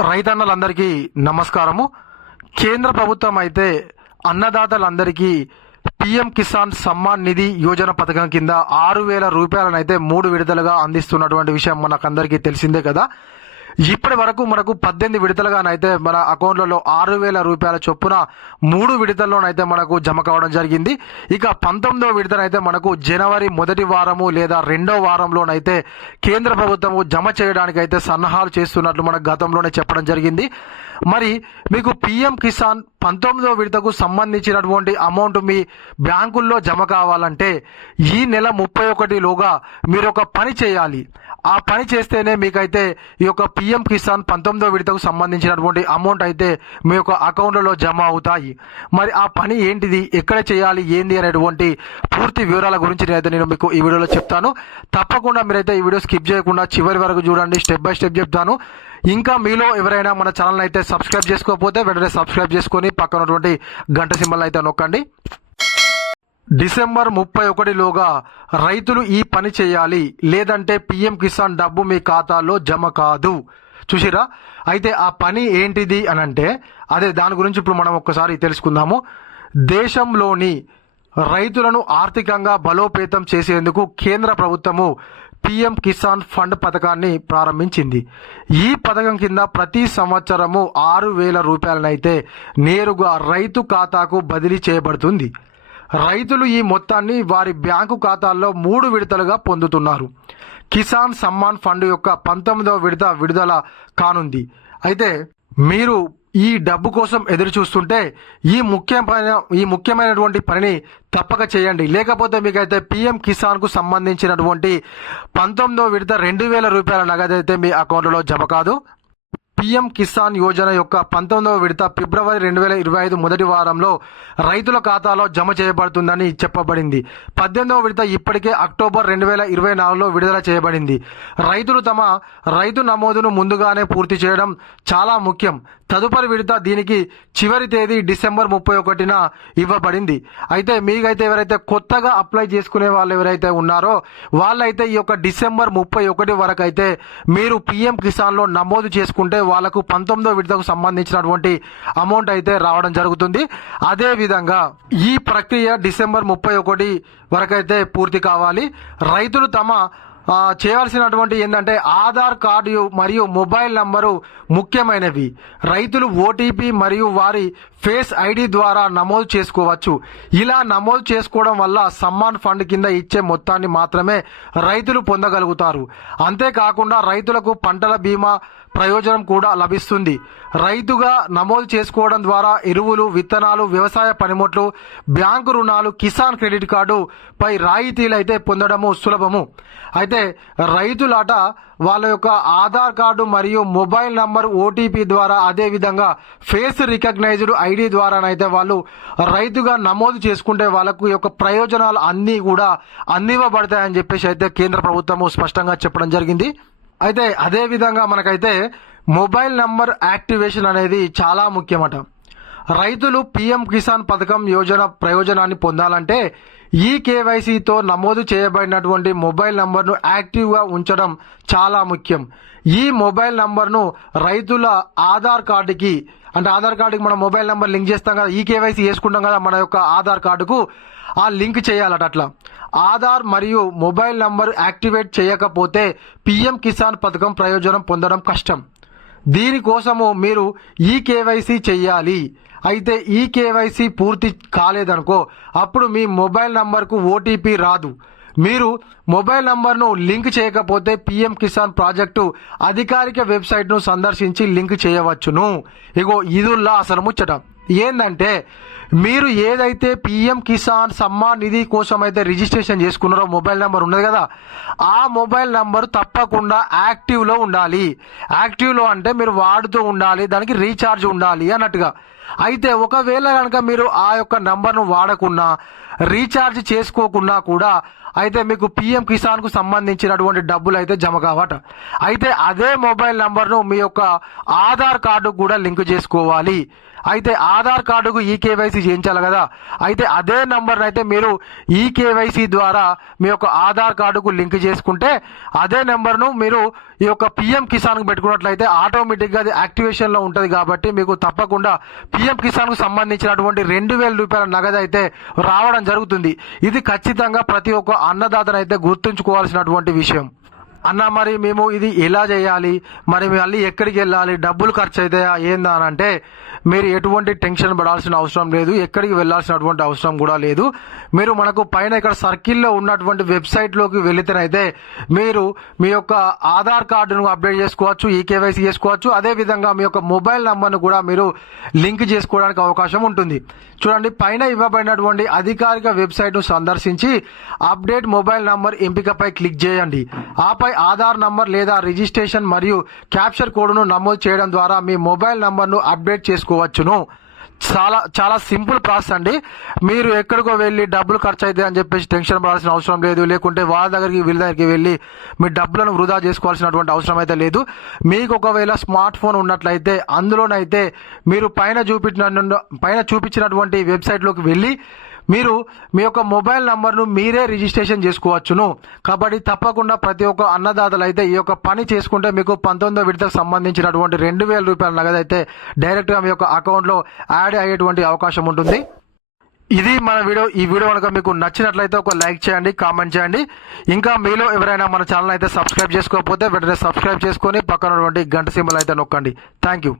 రైతన్నలందరికీ నమస్కారము. కేంద్ర ప్రభుత్వం అయితే అన్నదాతలందరికీ పిఎం కిసాన్ సమ్మాన్ నిధి యోజన పథకం కింద ఆరు వేల రూపాయలను అయితే మూడు విడతలుగా అందిస్తున్నటువంటి విషయం మనకందరికీ తెలిసిందే కదా. ఇప్పటి వరకు మనకు పద్దెనిమిది విడతలుగానైతే మన అకౌంట్లలో ఆరు వేల రూపాయల చొప్పున మూడు విడతల్లోనైతే మనకు జమ కావడం జరిగింది. ఇక పంతొమ్మిదవ విడతనైతే మనకు జనవరి మొదటి వారము లేదా రెండో వారంలోనైతే కేంద్ర ప్రభుత్వము జమ చేయడానికి అయితే సన్నాహాలు చేస్తున్నట్లు మనకు గతంలోనే చెప్పడం జరిగింది. మరి మీకు పిఎం కిసాన్ పంతొమ్మిదో విడతకు సంబంధించినటువంటి అమౌంట్ మీ బ్యాంకుల్లో జమ కావాలంటే ఈ నెల ముప్పై ఒకటిలోగా మీరు ఒక పని చేయాలి. ఆ పని చేస్తేనే మీకైతే ఈ యొక్క పిఎం కిసాన్ పంతొమ్మిదవ విడతకు సంబంధించినటువంటి అమౌంట్ అయితే మీ యొక్క అకౌంట్లలో జమ అవుతాయి. మరి ఆ పని ఏంటిది? ఎక్కడ చేయాలి? ఏంది? అనేటువంటి పూర్తి వివరాల గురించి నేనైతే నేను మీకు ఈ వీడియోలో చెప్తాను. తప్పకుండా మీరైతే ఈ వీడియో స్కిప్ చేయకుండా చివరి వరకు చూడండి. స్టెప్ బై స్టెప్ చెప్తాను. ఇంకా మీలో ఎవరైనా మన ఛానల్ అయితే సబ్స్క్రైబ్ చేసుకోకపోతే వెంటనే సబ్స్క్రైబ్ చేసుకొని పక్కన ఉన్నటువంటి గంట సింబల్ అయితే నొక్కండి. డిసెంబర్ ముప్పై ఒకటిలోగా రైతులు ఈ పని చేయాలి. లేదంటే పిఎం కిసాన్ డబ్బు మీ ఖాతాలో జమ కాదు. చూసిరా? అయితే ఆ పని ఏంటిది అని అంటే అదే దాని గురించి ఇప్పుడు మనం ఒక్కసారి తెలుసుకుందాము. దేశంలోని రైతులను ఆర్థికంగా బలోపేతం చేసేందుకు కేంద్ర ప్రభుత్వము పిఎం కిసాన్ ఫండ్ పథకాన్ని ప్రారంభించింది. ఈ పథకం కింద ప్రతి సంవత్సరము ఆరు వేల రూపాయలనైతే నేరుగా రైతు ఖాతాకు బదిలీ చేయబడుతుంది. రైతులు ఈ మొత్తాన్ని వారి బ్యాంకు ఖాతాల్లో మూడు విడతలుగా పొందుతున్నారు. కిసాన్ సమ్మాన్ ఫండ్ యొక్క పంతొమ్మిదవ విడత విడుదల కానుంది. అయితే మీరు ఈ డబ్బు కోసం ఎదురు చూస్తుంటే ఈ ముఖ్యమైన ఈ ముఖ్యమైనటువంటి పనిని తప్పక చేయండి. లేకపోతే మీకైతే పిఎం కిసాన్కు సంబంధించినటువంటి పంతొమ్మిదో విడత రెండు వేల రూపాయల నగదైతే మీ అకౌంట్లో జమ కాదు. పీఎం కిసాన్ యోజన యొక్క పంతొమ్మిదవ విడత ఫిబ్రవరి రెండు వేల ఇరవై ఐదు మొదటి వారంలో రైతుల ఖాతాలో జమ చేయబడుతుందని చెప్పబడింది. పద్దెనిమిదవ విడత ఇప్పటికే అక్టోబర్ రెండు వేల ఇరవై నాలుగులో విడుదల చేయబడింది. రైతులు తమ రైతు నమోదును ముందుగానే పూర్తి చేయడం చాలా ముఖ్యం. తదుపరి విడత దీనికి చివరి తేదీ డిసెంబర్ ముప్పై ఒకటిన ఇవ్వబడింది. అయితే మీకైతే ఎవరైతే కొత్తగా అప్లై చేసుకునే వాళ్ళు ఎవరైతే ఉన్నారో వాళ్ళైతే ఈ యొక్క డిసెంబర్ ముప్పై ఒకటి వరకు అయితే మీరు పీఎం కిసాన్లో నమోదు చేసుకుంటే వాళ్ళకు పంతొమ్మిదో విడతకు సంబంధించినటువంటి అమౌంట్ అయితే రావడం జరుగుతుంది. అదే విధంగా ఈ ప్రక్రియ డిసెంబర్ ముప్పై ఒకటి వరకైతే పూర్తి కావాలి. రైతులు తమ చేయాల్సినటువంటి చేయవలసినటువంటి ఏంటంటే ఆధార్ కార్డు మరియు మొబైల్ నంబరు ముఖ్యమైనవి. రైతులు ఓటీపీ మరియు వారి ఫేస్ ఐడి ద్వారా నమోదు చేసుకోవచ్చు. ఇలా నమోదు చేసుకోవడం వల్ల సమ్మాన్ ఫండ్ కింద ఇచ్చే మొత్తాన్ని మాత్రమే రైతులు పొందగలుగుతారు. అంతేకాకుండా రైతులకు పంటల బీమా ప్రయోజనం కూడా లభిస్తుంది. రైతుగా నమోదు చేసుకోవడం ద్వారా ఎరువులు విత్తనాలు వ్యవసాయ పనిముట్లు బ్యాంకు రుణాలు కిసాన్ క్రెడిట్ కార్డు పై రాయితీలు అయితే పొందడము సులభము. అయితే రైతులట వాళ్ళ యొక్క ఆధార్ కార్డు మరియు మొబైల్ నంబర్ ఓటీపీ ద్వారా అదే విధంగా ఫేస్ రికగ్నైజ్డ్ ఐడి ద్వారానైతే వాళ్ళు రైతుగా నమోదు చేసుకుంటే వాళ్ళకు యొక్క ప్రయోజనాలు అన్నీ కూడా అందివ్వబడతాయని చెప్పేసి అయితే కేంద్ర ప్రభుత్వము స్పష్టంగా చెప్పడం జరిగింది. అయితే అదే విధంగా మనకైతే మొబైల్ నంబర్ యాక్టివేషన్ అనేది చాలా ముఖ్యమట. రైతులు పిఎం కిసాన్ పథకం యోజన ప్రయోజనాన్ని పొందాలంటే ఈ కేవైసీతో నమోదు చేయబడినటువంటి మొబైల్ నంబర్ను యాక్టివ్గా ఉంచడం చాలా ముఖ్యం. ఈ మొబైల్ నంబర్ను రైతుల ఆధార్ కార్డుకి అంటే ఆధార్ కార్డుకి మనం మొబైల్ నెంబర్ లింక్ చేస్తాం కదా ఈ కేవైసీ వేసుకుంటాం కదా మన యొక్క ఆధార్ కార్డుకు ఆ లింక్ చేయాలట అట్లా. ఆధార్ మరియు మొబైల్ నంబర్ యాక్టివేట్ చేయకపోతే పిఎం కిసాన్ పథకం ప్రయోజనం పొందడం కష్టం. దీనికోసము మీరు ఈ కేవైసీ చెయ్యాలి. అయితే ఈ కేవైసీ పూర్తి కాలేదనుకో అప్పుడు మీ మొబైల్ నంబర్కు ఓటీపీ రాదు. మీరు మొబైల్ నంబర్ను లింక్ చేయకపోతే పిఎం కిసాన్ ప్రాజెక్టు అధికారిక వెబ్సైట్ను సందర్శించి లింక్ చేయవచ్చును. ఇగో ఇదుల్లా అసలు ముచ్చట. ఏంటంటే మీరు ఏదైతే పిఎం కిసాన్ సమ్మాన్ నిధి కోసం అయితే రిజిస్ట్రేషన్ చేసుకున్నారో మొబైల్ నెంబర్ ఉన్నది కదా ఆ మొబైల్ నెంబర్ తప్పకుండా యాక్టివ్లో ఉండాలి. యాక్టివ్లో అంటే మీరు వాడుతూ ఉండాలి దానికి రీఛార్జ్ ఉండాలి అన్నట్టుగా. అయితే ఒకవేళ కనుక మీరు ఆ యొక్క నంబర్ను వాడకున్నా రీఛార్జ్ చేసుకోకున్నా కూడా అయితే మీకు పిఎం కిసాన్కు సంబంధించినటువంటి డబ్బులు అయితే జమ కావట. అయితే అదే మొబైల్ నంబర్ను మీ యొక్క ఆధార్ కార్డు కూడా లింక్ చేసుకోవాలి. అయితే ఆధార్ కార్డుకు ఈ కేవైసీ చేయించాలి కదా. అయితే అదే నంబర్ అయితే మీరు ఈ కేవైసీ ద్వారా మీ యొక్క ఆధార్ కార్డుకు లింక్ చేసుకుంటే అదే నెంబర్ను మీరు ఈ యొక్క పిఎం కిసాన్కు పెట్టుకున్నట్లయితే ఆటోమేటిక్గా అది యాక్టివేషన్లో ఉంటుంది కాబట్టి మీకు తప్పకుండా పిఎం కిసాన్కు సంబంధించినటువంటి రెండు వేల రూపాయల నగదు అయితే రావడం జరుగుతుంది. ఇది ఖచ్చితంగా ప్రతి ఒక్క అన్నదాతనైతే గుర్తుంచుకోవాల్సినటువంటి విషయం. అన్న మరి మేము ఇది ఎలా చేయాలి? మరి మళ్ళీ ఎక్కడికి వెళ్ళాలి? డబ్బులు ఖర్చు అవుతాయా ఏందా అని అంటే మీరు ఎటువంటి టెన్షన్ పడాల్సిన అవసరం లేదు. ఎక్కడికి వెళ్ళాల్సినటువంటి అవసరం కూడా లేదు. మీరు మనకు పైన ఇక్కడ సర్కిల్లో ఉన్నటువంటి వెబ్సైట్లోకి వెళితేనైతే మీరు మీ యొక్క ఆధార్ కార్డును అప్డేట్ చేసుకోవచ్చు ఈ కేవైసీ చేసుకోవచ్చు. అదేవిధంగా మీ యొక్క మొబైల్ నంబర్ను కూడా మీరు లింక్ చేసుకోవడానికి అవకాశం ఉంటుంది. చూడండి పైన ఇవ్వబడినటువంటి అధికారిక వెబ్సైట్ను సందర్శించి అప్డేట్ మొబైల్ నంబర్ ఎంపికపై క్లిక్ చేయండి. ఆపై ఆధార్ నంబర్ లేదా రిజిస్ట్రేషన్ మరియు క్యాప్చర్ కోడ్ను నమోదు చేయడం ద్వారా మీ మొబైల్ నంబర్ను అప్డేట్ చేసుకోవచ్చును. చాలా చాలా సింపుల్ ప్రాసెస్ అండి. మీరు ఎక్కడికో వెళ్ళి డబ్బులు ఖర్చు అయితే అని చెప్పేసి టెన్షన్ పడాల్సిన అవసరం లేదు. లేకుంటే వాళ్ళ దగ్గరికి వీళ్ళ దగ్గరికి వెళ్ళి మీ డబ్బులను వృధా చేసుకోవాల్సినటువంటి అవసరం అయితే లేదు. మీకు ఒకవేళ స్మార్ట్ ఫోన్ ఉన్నట్లయితే అందులోనైతే మీరు పైన చూపించిన పైన చూపించినటువంటి వెబ్సైట్లోకి వెళ్ళి మీరు మీ యొక్క మొబైల్ నంబర్ను మీరే రిజిస్ట్రేషన్ చేసుకోవచ్చును. కాబట్టి తప్పకుండా ప్రతి ఒక్క అన్నదాతలు అయితే ఈ యొక్క పని చేసుకుంటే మీకు పంతొమ్మిదో విడతకు సంబంధించినటువంటి రెండు వేల రూపాయల నగదు అయితే డైరెక్ట్గా మీ యొక్క అకౌంట్లో యాడ్ అయ్యేటువంటి అవకాశం ఉంటుంది. ఇది మన వీడియో. ఈ వీడియో కనుక మీకు నచ్చినట్లయితే ఒక లైక్ చేయండి కామెంట్ చేయండి. ఇంకా మీలో ఎవరైనా మన ఛానల్ అయితే సబ్స్క్రైబ్ చేసుకోకపోతే వెంటనే సబ్స్క్రైబ్ చేసుకొని పక్కన ఉన్నటువంటి గంట సింబల్ అయితే నొక్కండి. Thank you